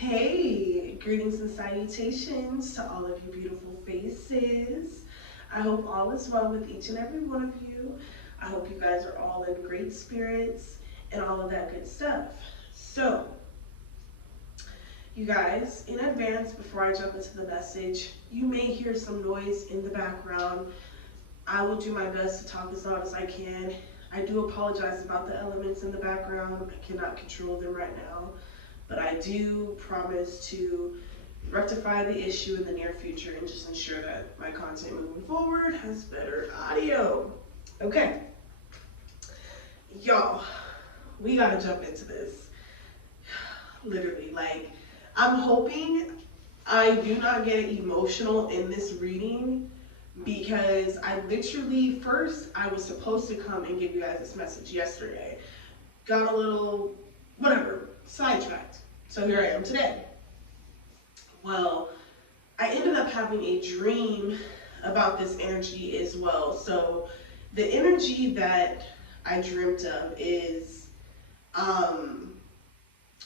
Hey, greetings and salutations to all of you beautiful faces. I hope all is well with each and every one of you. I hope you guys are all in great spirits and all of that good stuff. So, you guys, in advance, before I jump into the message, you may hear some noise in the background. I will do my best to talk as loud as I can. I do apologize about the elements in the background. I cannot control them right now. But I do promise to rectify the issue in the near future and just ensure that my content moving forward has better audio. Okay, y'all, we gotta jump into this. Literally, like, I'm hoping I do not get emotional in this reading because I was supposed to come and give you guys this message yesterday. Got a little, whatever, sidetracked. So here I am today. Well, I ended up having a dream about this energy as well. So the energy that I dreamt of is,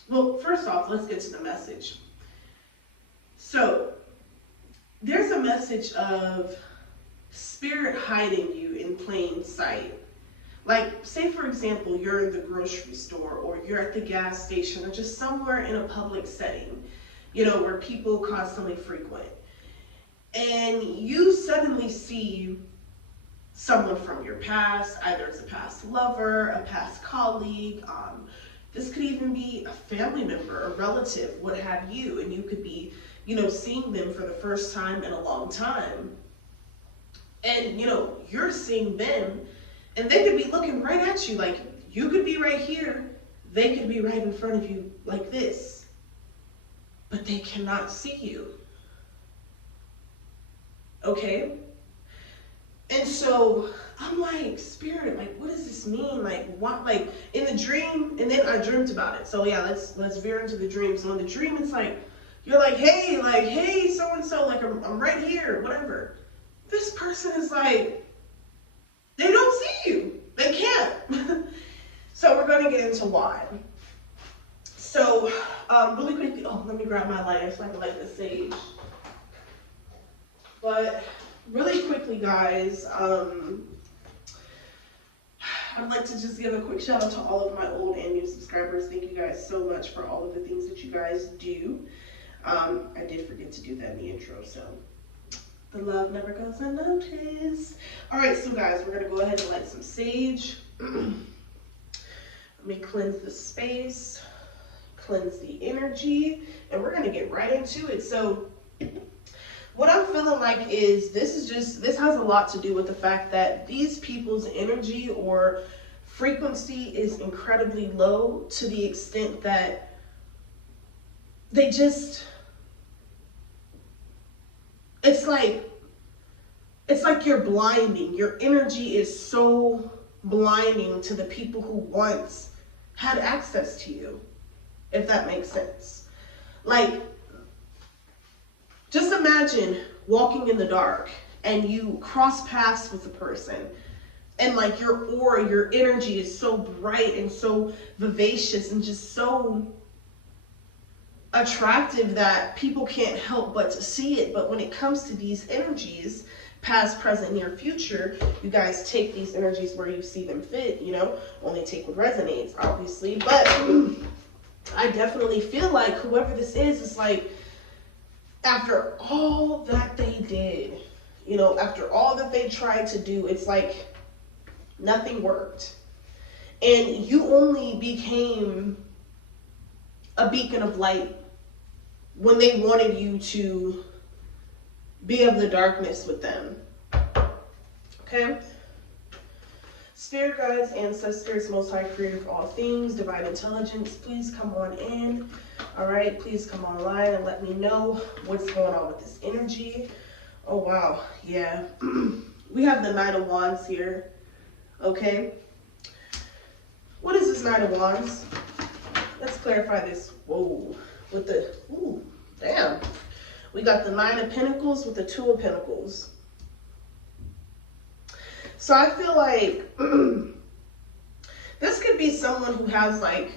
well, first off, let's get to the message. So there's a message of spirit hiding you in plain sight. Like, say for example, you're in the grocery store or you're at the gas station or just somewhere in a public setting, where people constantly frequent. And you suddenly see someone from your past, either it's a past lover, a past colleague, this could even be a family member, a relative, what have you, and you could be, seeing them for the first time in a long time. And, you're seeing them, and they could be looking right at you, like you could be right here, they could be right in front of you like this, but they cannot see you. Okay? And so I'm like, spirit, like, what does this mean? Like, what, like, in the dream, and then I dreamt about it. So yeah, let's veer into the dream. So in the dream, it's like, you're like, hey, so-and-so, like, I'm right here, whatever. This person is like, they don't see you. They can't. So we're going to get into why. So, really quickly, let me grab my lighter so I can light the sage. But really quickly, guys, I'd like to just give a quick shout out to all of my old and new subscribers. Thank you guys so much for all of the things that you guys do. I did forget to do that in the intro, so the love never goes unnoticed. All right, so guys, we're gonna go ahead and light some sage. Let me cleanse the space, cleanse the energy, and we're gonna get right into it. So what I'm feeling like is this has a lot to do with the fact that these people's energy or frequency is incredibly low to the extent that they just, it's like you're blinding. Your energy is so blinding to the people who once had access to you, if that makes sense. Like, just imagine walking in the dark and you cross paths with a person and like your aura, your energy is so bright and so vivacious and just so attractive that people can't help but to see it. But when it comes to these energies, past, present, near future, you guys take these energies where you see them fit, only take what resonates, obviously. But I definitely feel like whoever this is like, after all that they did, after all that they tried to do, it's like nothing worked. And you only became a beacon of light when they wanted you to be of the darkness with them. Okay? Spirit guides, ancestors, most high creator for all things, divine intelligence, please come on in. All right, please come online and let me know what's going on with this energy. Oh, wow. Yeah. We have the Knight of Wands here. Okay. What is this Knight of Wands? Let's clarify this. Whoa. With the, ooh, damn. We got the Nine of Pentacles with the Two of Pentacles. So I feel like this could be someone who has like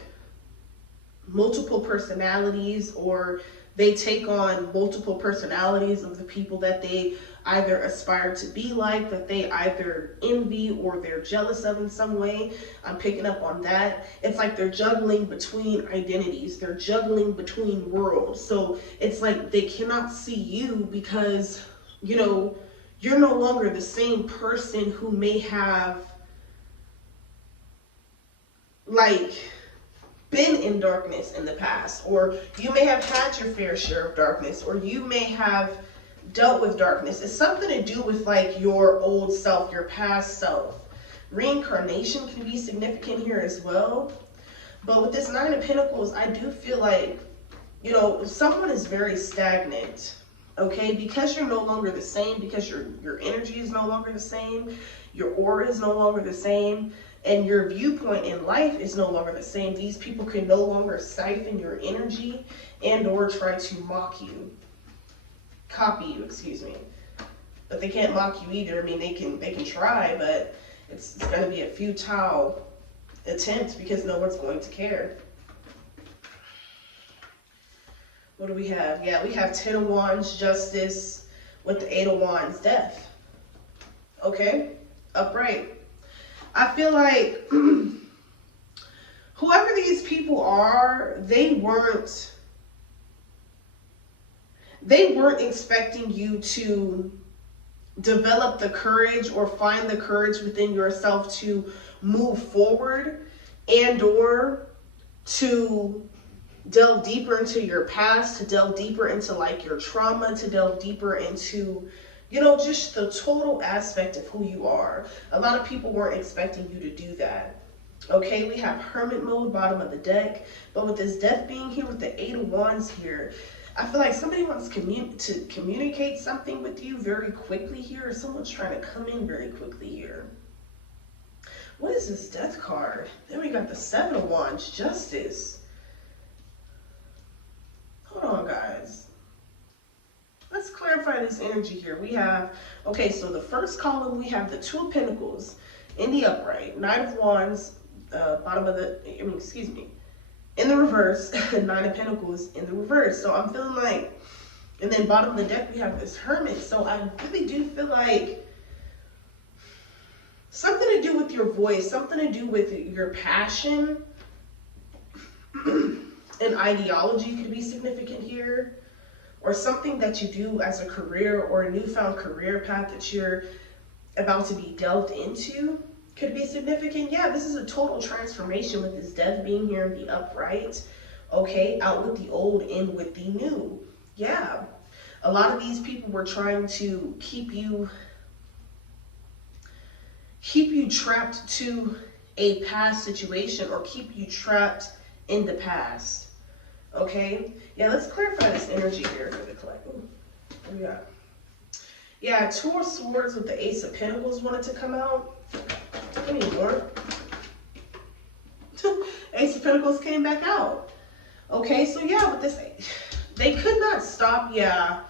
multiple personalities, or they take on multiple personalities of the people that they either aspire to be like, that they either envy or they're jealous of in some way. I'm picking up on that. It's like they're juggling between identities. They're juggling between worlds. So it's like they cannot see you because, you know, you're no longer the same person who may have like been in darkness in the past, or you may have had your fair share of darkness, or you may have dealt with darkness. It's something to do with like your old self, your past self. Reincarnation can be significant here as well. But with this Nine of Pentacles, I do feel like, you know, someone is very stagnant. Okay, because you're no longer the same, because your energy is no longer the same, your aura is no longer the same, and your viewpoint in life is no longer the same. These people can no longer siphon your energy and or try to mock you. Copy you, excuse me. But they can't mock you either. I mean, they can try, but it's going to be a futile attempt because no one's going to care. What do we have? Yeah, we have Ten of Wands, Justice, with the Eight of Wands, Death. Okay, upright. I feel like whoever these people are, they weren't expecting you to develop the courage or find the courage within yourself to move forward and or to delve deeper into your past, to delve deeper into like your trauma, to delve deeper into, you know, just the total aspect of who you are. A lot of people weren't expecting you to do that. Okay, we have Hermit mode, bottom of the deck. But with this Death being here, with the Eight of Wands here, I feel like somebody wants to communicate something with you very quickly here, or someone's trying to come in very quickly here. What is this Death card? Then we got the Seven of Wands, Justice. Hold on, guys. Let's clarify this energy here. We have, okay, so the first column, we have the Two of Pentacles in the upright, Nine of Wands, bottom of the, excuse me, in the reverse, Nine of Pentacles in the reverse. So I'm feeling like, and then bottom of the deck, we have this Hermit. So I really do feel like something to do with your voice, something to do with your passion and ideology could be significant here, or something that you do as a career or a newfound career path that you're about to be delved into could be significant. Yeah, this is a total transformation with this Death being here in the upright. Okay, out with the old, in with the new. Yeah, a lot of these people were trying to keep you trapped to a past situation, or keep you trapped in the past. Okay, yeah, let's clarify this energy here for the collective. What do we got? Yeah, Two of Swords with the Ace of Pentacles wanted to come out. I need more. Ace of Pentacles came back out. Okay, so yeah, with this, they could not stop. Yeah,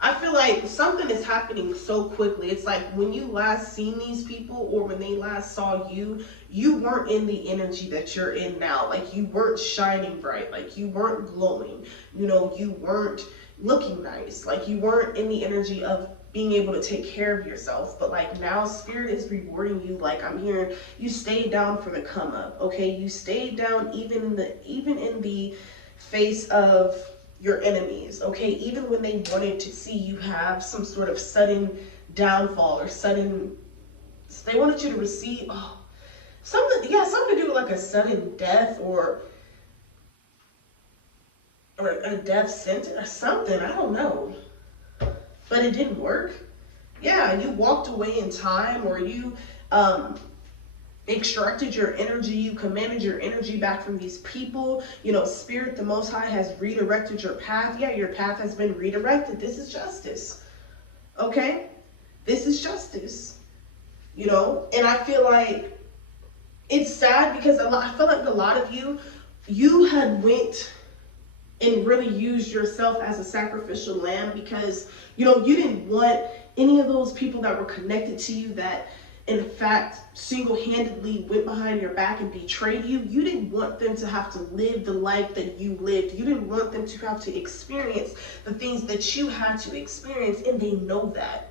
I feel like something is happening so quickly. It's like when you last seen these people, or when they last saw you, you weren't in the energy that you're in now. Like you weren't shining bright, like you weren't glowing, you know, you weren't looking nice, like you weren't in the energy of being able to take care of yourself. But like now Spirit is rewarding you. Like I'm hearing you stayed down for the come up. Okay, you stayed down even in the face of your enemies. Okay, even when they wanted to see you have some sort of sudden downfall, or they wanted you to receive something to do with like a sudden death, or a death sentence or something. I don't know. But it didn't work. Yeah, you walked away in time, or you extracted your energy, you commanded your energy back from these people. You know, Spirit, the Most High, has redirected your path. Yeah, your path has been redirected. This is justice. Okay? This is justice. You know, and I feel like it's sad because I feel like a lot of you had went and really used yourself as a sacrificial lamb, because, you know, you didn't want any of those people that were connected to you, that in fact, single-handedly went behind your back and betrayed you, you didn't want them to have to live the life that you lived. You didn't want them to have to experience the things that you had to experience, and they know that.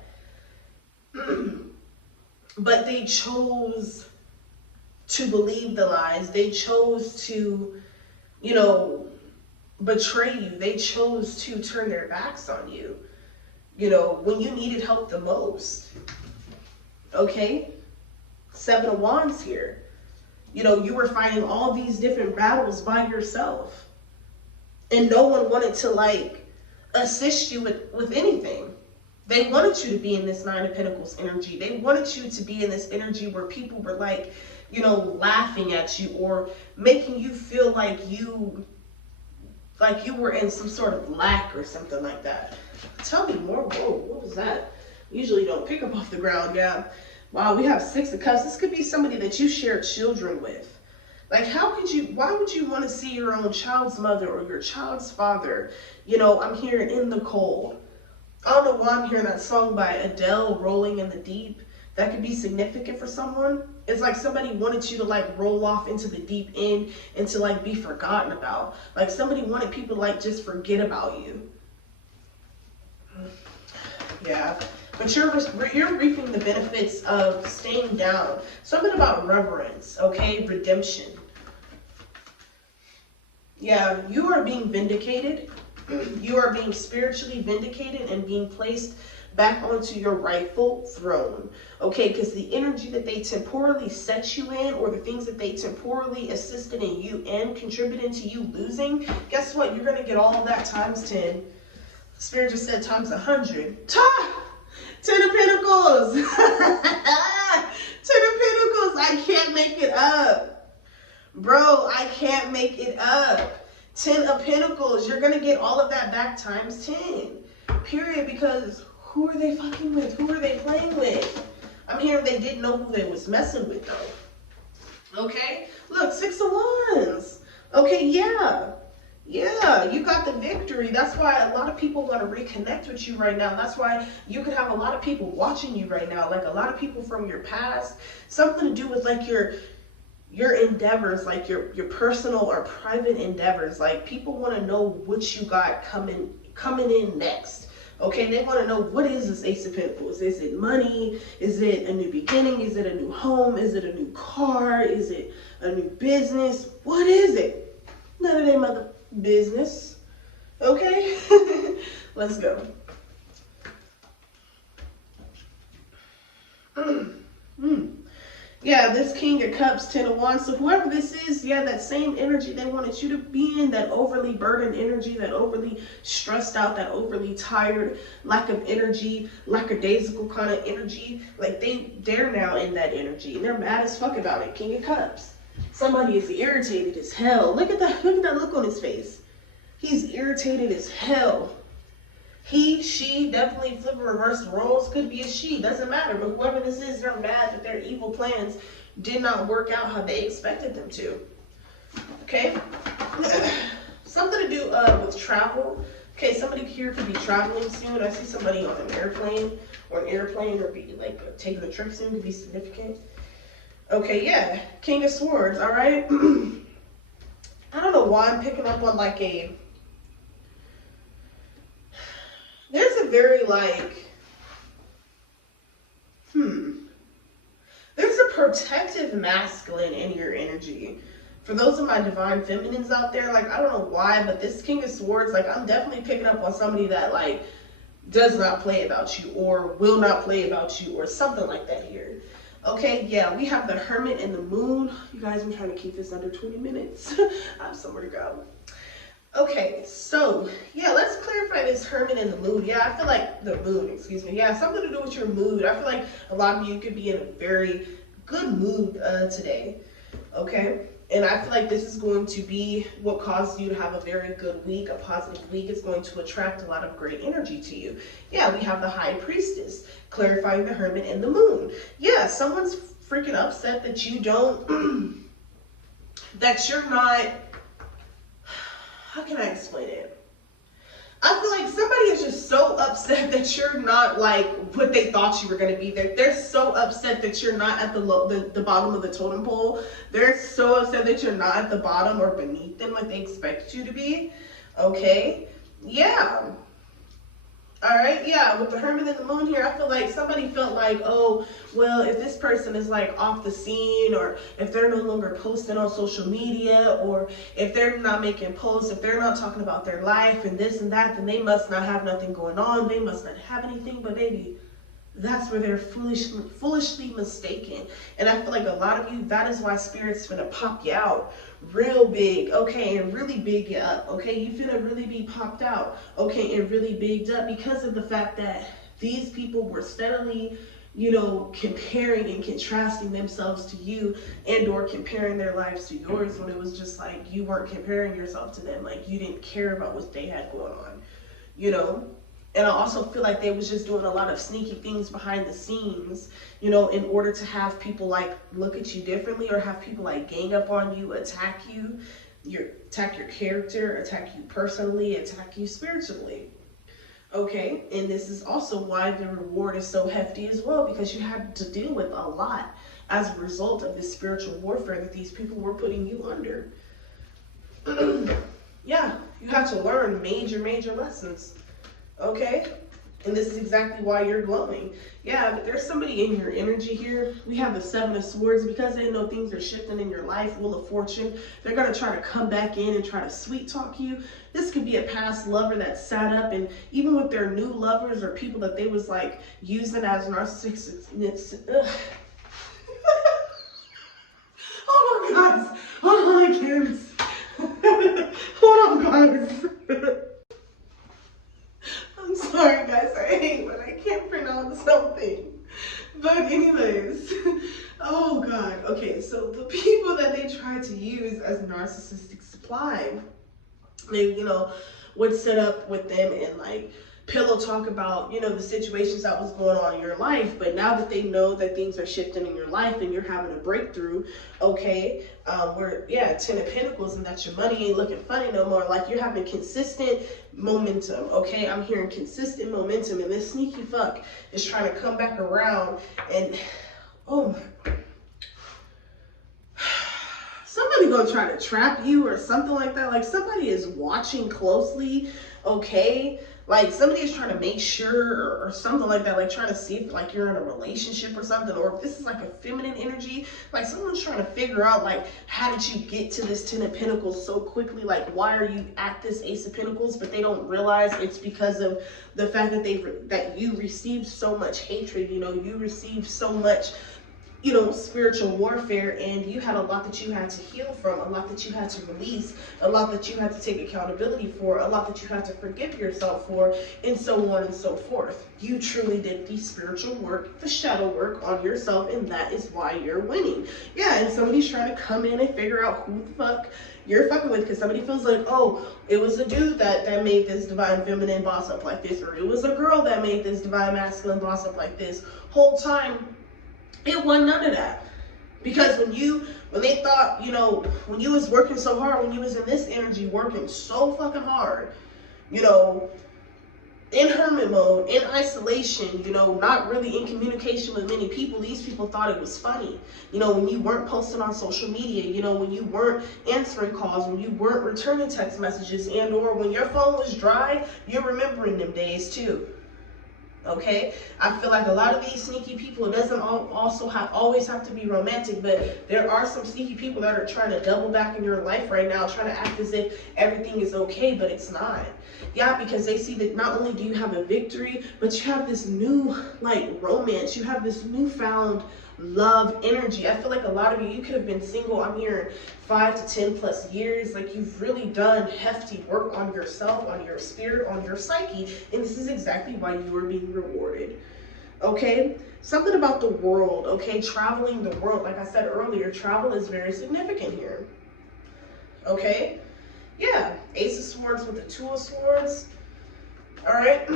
But they chose to believe the lies. They chose to, betray you. They chose to turn their backs on you, when you needed help the most. Okay? 7 of Wands here. You were fighting all these different battles by yourself. And no one wanted to, assist you with anything. They wanted you to be in this 9 of Pentacles energy. They wanted you to be in this energy where people were laughing at you or making you feel like you were in some sort of lack or something like that. Tell me more. Whoa, what was that? Usually don't pick up off the ground. Yeah. Wow, we have 6 of Cups. This could be somebody that you share children with. Why would you want to see your own child's mother or your child's father? I'm hearing in the cold. I don't know why I'm hearing that song by Adele, Rolling in the Deep. That could be significant for someone. It's like somebody wanted you to roll off into the deep end and to be forgotten about. Like somebody wanted people to just forget about you. Yeah. But you're reaping the benefits of staying down. Something about reverence, okay? Redemption. Yeah, you are being vindicated. You are being spiritually vindicated and being placed back onto your rightful throne, okay? Because the energy that they temporarily set you in, or the things that they temporarily assisted in you and contributed to you losing, guess what? You're going to get all of that times 10. Spirit just said times 100. 10 of Pentacles. 10 of Pentacles. I can't make it up. Bro, I can't make it up. 10 of Pentacles. You're going to get all of that back times 10. Period. Because who are they fucking with? Who are they playing with? I'm hearing they didn't know who they was messing with, though. Okay? Look, 6 of Wands. Okay, yeah. Yeah, you got the victory. That's why a lot of people want to reconnect with you right now. That's why you could have a lot of people watching you right now. A lot of people from your past. Something to do with your endeavors, your personal or private endeavors. People want to know what you got coming in next. Okay, they want to know, what is this Ace of Pentacles? Is it money? Is it a new beginning? Is it a new home? Is it a new car? Is it a new business? What is it? None of their mother business. Okay? Let's go. Yeah, this King of Cups, 10 of Wands. So whoever this is, yeah, that same energy they wanted you to be in, that overly burdened energy, that overly stressed out, that overly tired, lack of energy, lackadaisical kind of energy. They're now in that energy, and they're mad as fuck about it. King of Cups. Somebody is irritated as hell. Look at that look on his face. He's irritated as hell. He, she, definitely flip reverse roles. Could be a she, doesn't matter. But whoever this is, they're mad that their evil plans did not work out how they expected them to. Okay? Something to do with travel. Okay, somebody here could be traveling soon. I see somebody on an airplane or be taking a trip soon. Could be significant. Okay, yeah. King of Swords, all right? I don't know why I'm picking up on there's a very there's a protective masculine in your energy. For those of my divine feminines out there, I don't know why, but this King of Swords, I'm definitely picking up on somebody that does not play about you or will not play about you or something like that here. Okay, yeah, we have the Hermit and the Moon. You guys, I'm trying to keep this under 20 minutes. I have somewhere to go. Okay, so, yeah, let's clarify this Hermit and the Moon. Yeah, I feel like the Moon, excuse me. Yeah, something to do with your mood. I feel like a lot of you could be in a very good mood today, okay? And I feel like this is going to be what causes you to have a very good week, a positive week. It's going to attract a lot of great energy to you. Yeah, we have the High Priestess, clarifying the Hermit and the Moon. Yeah, someone's freaking upset that you don't, that you're not, how can I explain it? I feel like somebody is just so upset that you're not like what they thought you were going to be. They're so upset that you're not at the bottom of the totem pole. They're so upset that you're not at the bottom or beneath them like they expect you to be. Okay? Yeah. All right, yeah, with the Hermit and the Moon here, I feel like somebody felt like, oh, well, if this person is like off the scene, or if they're no longer posting on social media, or if they're not making posts, if they're not talking about their life and this and that, then they must not have nothing going on. They must not have anything. But baby, that's where they're foolishly mistaken. And I feel like a lot of you, that is why Spirit's gonna pop you out real big, okay, and really big you up, okay? You finna really be popped out, okay, and really bigged up because of the fact that these people were steadily, you know, comparing and contrasting themselves to you, and or comparing their lives to yours, when it was just like you weren't comparing yourself to them, like you didn't care about what they had going on, you know? And I also feel like they was just doing a lot of sneaky things behind the scenes, you know, in order to have people like look at you differently, or have people like gang up on you, attack you, attack your character, attack you personally, attack you spiritually. Okay, and this is also why the reward is so hefty as well, because you had to deal with a lot as a result of this spiritual warfare that these people were putting you under. Yeah, you had to learn major lessons. Okay, and this is exactly why you're glowing. Yeah, but there's somebody in your energy here. We have the Seven of Swords, because they know things are shifting in your life. Wheel of Fortune, they're going to try to come back in and try to sweet talk you. This could be a past lover that sat up, and even with their new lovers or people that they was like using as narcissists. Hold on, guys. Hold on, kids. Hold on, guys. I'm sorry, guys. I hate when I can't pronounce something. But anyways, oh God. Okay, so the people that they tried to use as narcissistic supply, they, you know, would set up with them and like pillow talk about, you know, the situations that was going on in your life. But now that they know that things are shifting in your life and you're having a breakthrough, okay, where, yeah, 10 of Pentacles, and that your money ain't looking funny no more. Like, you're having consistent momentum, okay? I'm hearing consistent momentum, and this sneaky fuck is trying to come back around and, oh my, somebody gonna try to trap you or something like that. Like, somebody is watching closely, okay? Like, somebody is trying to make sure or something like that, like trying to see if like you're in a relationship or something, or if this is like a feminine energy, like someone's trying to figure out like, how did you get to this 10 of Pentacles so quickly? Like, why are you at this Ace of Pentacles? But they don't realize it's because of the fact that that you received so much hatred, you know, you received so much, you know, spiritual warfare, and you had a lot that you had to heal from, a lot that you had to release, a lot that you had to take accountability for, a lot that you had to forgive yourself for, and so on and so forth. You truly did the spiritual work, the shadow work on yourself, and that is why you're winning. Yeah, and somebody's trying to come in and figure out who the fuck you're fucking with, because somebody feels like, oh, it was a dude that made this divine feminine boss up like this, or it was a girl that made this divine masculine boss up like this. Whole time, it wasn't none of that. Because when they thought, you know, when you was working so hard, when you was in this energy working so fucking hard, you know, in hermit mode, in isolation, you know, not really in communication with many people, these people thought it was funny. You know, when you weren't posting on social media, you know, when you weren't answering calls, when you weren't returning text messages, and or when your phone was dry, you're remembering them days too. Okay, I feel like a lot of these sneaky people, it doesn't always have to be romantic, but there are some sneaky people that are trying to double back in your life right now, trying to act as if everything is okay, but it's not. Yeah, because they see that not only do you have a victory, but you have this new, like, romance. You have this newfound love energy. I feel like a lot of you could have been single, I'm hearing 5 to 10 plus years. Like, you've really done hefty work on yourself, on your spirit, on your psyche, and this is exactly why you are being rewarded. Okay, something about the world. Okay, traveling the world, like I said earlier, travel is very significant here. Okay, yeah, Ace of Swords with the Two of Swords. All right.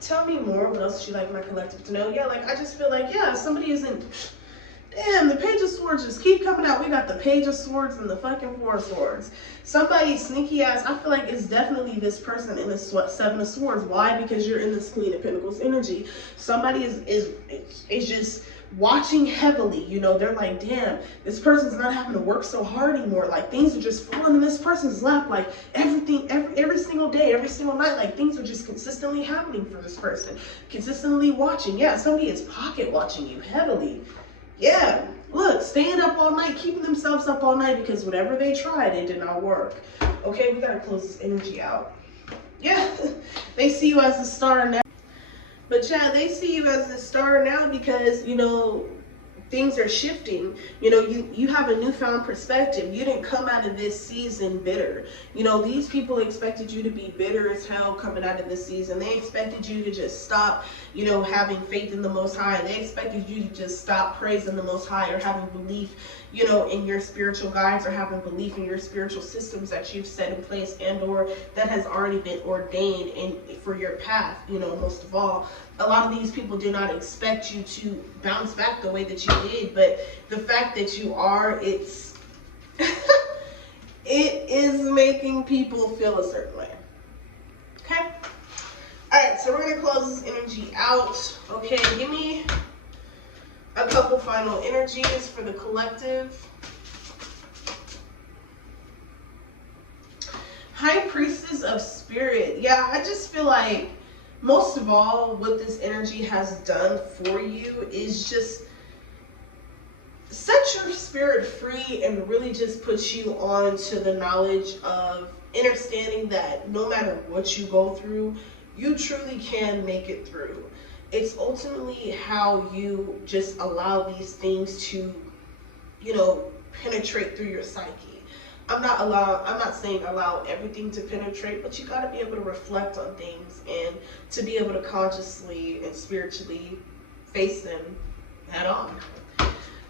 Tell me more. What else would you like my collective to know? Yeah, like, I just feel like, yeah, somebody isn't, Damn, the Page of Swords just keep coming out. We got the Page of Swords and the fucking Four of Swords. Somebody sneaky ass, I feel like it's definitely this person in the Seven of Swords. Why? Because you're in this Queen of Pentacles energy. Somebody is just watching heavily. You know, they're like, damn, this person's not having to work so hard anymore. Like, things are just falling in this person's lap. Like, everything, every single day, every single night, like, things are just consistently happening for this person. Consistently watching. Yeah, somebody is pocket watching you heavily. Yeah, look, staying up all night, keeping themselves up all night because whatever they tried, it did not work. Okay, we gotta close this energy out. Yeah, they see you as a star now. But yeah, they see you as a star now because, you know, things are shifting. You know, you have a newfound perspective. You didn't come out of this season bitter. You know, these people expected you to be bitter as hell coming out of this season. They expected you to just stop, you know, having faith in the Most High. They expected you to just stop praising the Most High or having belief, you know, in your spiritual guides or having belief in your spiritual systems that you've set in place and or that has already been ordained for your path. You know, most of all, a lot of these people do not expect you to bounce back the way that you did, but the fact that you are, it is making people feel a certain way. Okay? Alright, so we're going to close this energy out. Okay, give me a couple final energies for the collective. High Priestess of Spirit. Yeah, I just feel like most of all, what this energy has done for you is just set your spirit free and really just put you on to the knowledge of understanding that no matter what you go through, you truly can make it through. It's ultimately how you just allow these things to, you know, penetrate through your psyche. I'm not saying allow everything to penetrate, but you got to be able to reflect on things and to be able to consciously and spiritually face them head on.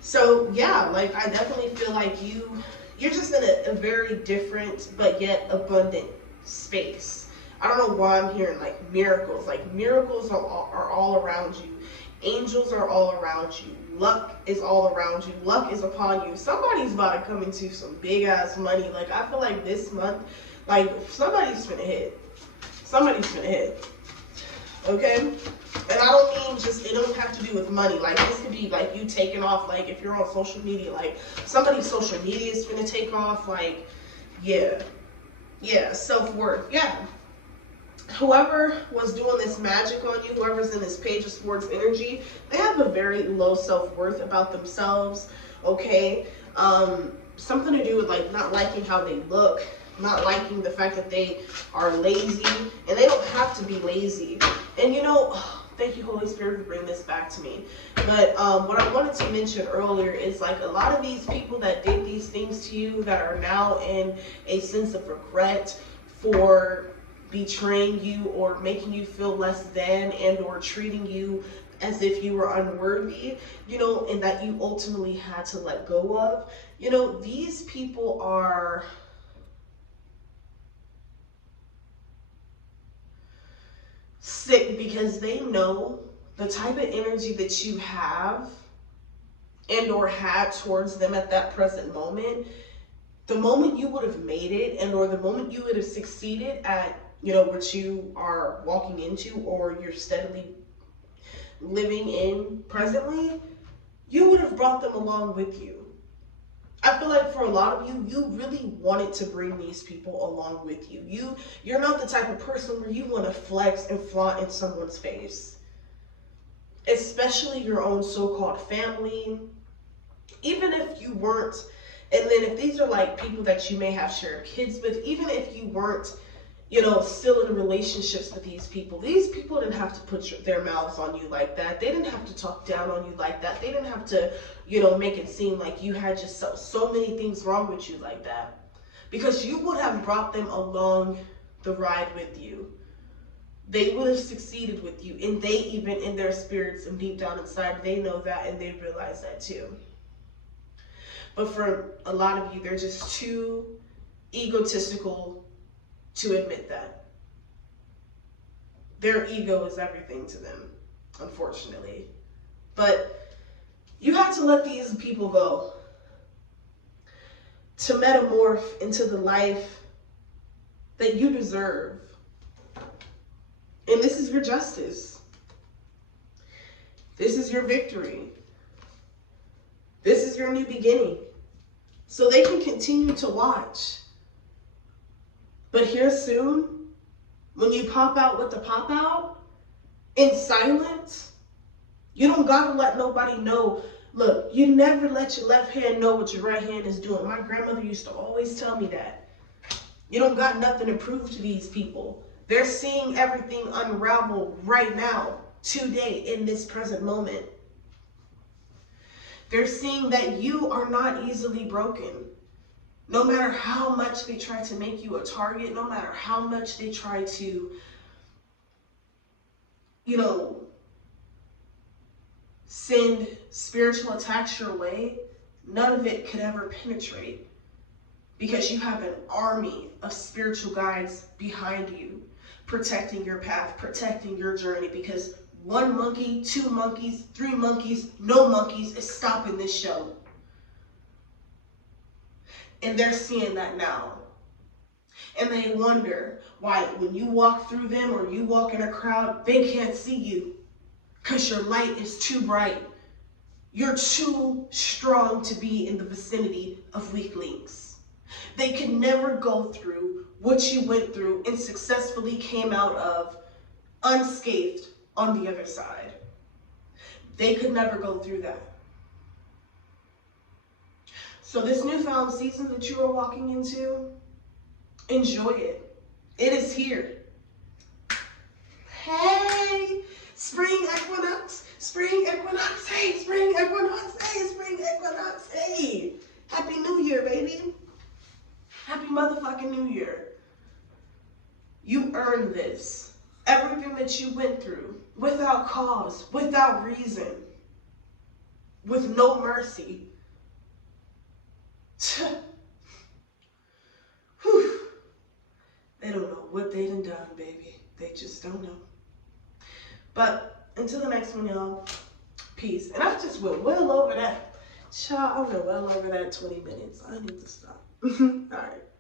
So yeah, like I definitely feel like you're just in a very different but yet abundant space. I don't know why I'm hearing like miracles. Like miracles are all around you. Angels are all around you. Luck is all around you. Luck is upon you. Somebody's about to come into some big ass money. Like I feel like this month, like somebody's finna hit. Somebody's finna hit. Okay? And I don't mean just, it don't have to do with money. Like this could be like you taking off, like if you're on social media, like somebody's social media is finna take off. Like, yeah. Yeah, self-worth. Yeah. Whoever was doing this magic on you, whoever's in this Page of Swords energy, they have a very low self-worth about themselves, okay? Something to do with like not liking how they look, not liking the fact that they are lazy, and they don't have to be lazy. And you know, thank you, Holy Spirit, for bringing this back to me. But what I wanted to mention earlier is like a lot of these people that did these things to you that are now in a sense of regret for betraying you or making you feel less than and or treating you as if you were unworthy, you know, and that you ultimately had to let go of. You know, these people are sick because they know the type of energy that you have and or had towards them at that present moment. The moment you would have made it and or the moment you would have succeeded at, you know, what you are walking into or you're steadily living in presently, you would have brought them along with you. I feel like for a lot of you, you really wanted to bring these people along with you. You're not the type of person where you want to flex and flaunt in someone's face. Especially your own so-called family. Even if you weren't, and then if these are like people that you may have shared kids with, even if you weren't, you know, still in relationships with these people didn't have to put their mouths on you like that. They didn't have to talk down on you like that. They didn't have to, you know, make it seem like you had just so many things wrong with you like that. Because you would have brought them along the ride with you. They would have succeeded with you. And they even in their spirits and deep down inside, they know that and they realize that too. But for a lot of you, they're just too egotistical to admit that. Their ego is everything to them, unfortunately. But You have to let these people go to metamorph into the life that you deserve. And this is your justice. This is your victory. This is your new beginning. So they can continue to watch. But here soon, when you pop out with the pop out, in silence, you don't gotta let nobody know. Look, you never let your left hand know what your right hand is doing. My grandmother used to always tell me that. You don't got nothing to prove to these people. They're seeing everything unravel right now, today, in this present moment. They're seeing that you are not easily broken. No matter how much they try to make you a target, no matter how much they try to, send spiritual attacks your way, none of it could ever penetrate. Because you have an army of spiritual guides behind you, protecting your path, protecting your journey. Because 1 monkey, 2 monkeys, 3 monkeys, no monkeys is stopping this show. And they're seeing that now. And they wonder why when you walk through them or you walk in a crowd, they can't see you. Because your light is too bright. You're too strong to be in the vicinity of weaklings. They could never go through what you went through and successfully came out of unscathed on the other side. They could never go through that. So this newfound season that you are walking into, enjoy it. It is here. Hey, spring equinox, hey, spring equinox, hey. Happy New Year, baby. Happy motherfucking New Year. You earned this. Everything that you went through, without cause, without reason, with no mercy. Whew. They don't know what they done, baby. They just don't know. But until the next one, y'all, peace. And I just went well over that. Child, I went well over that 20 minutes. I need to stop. All right.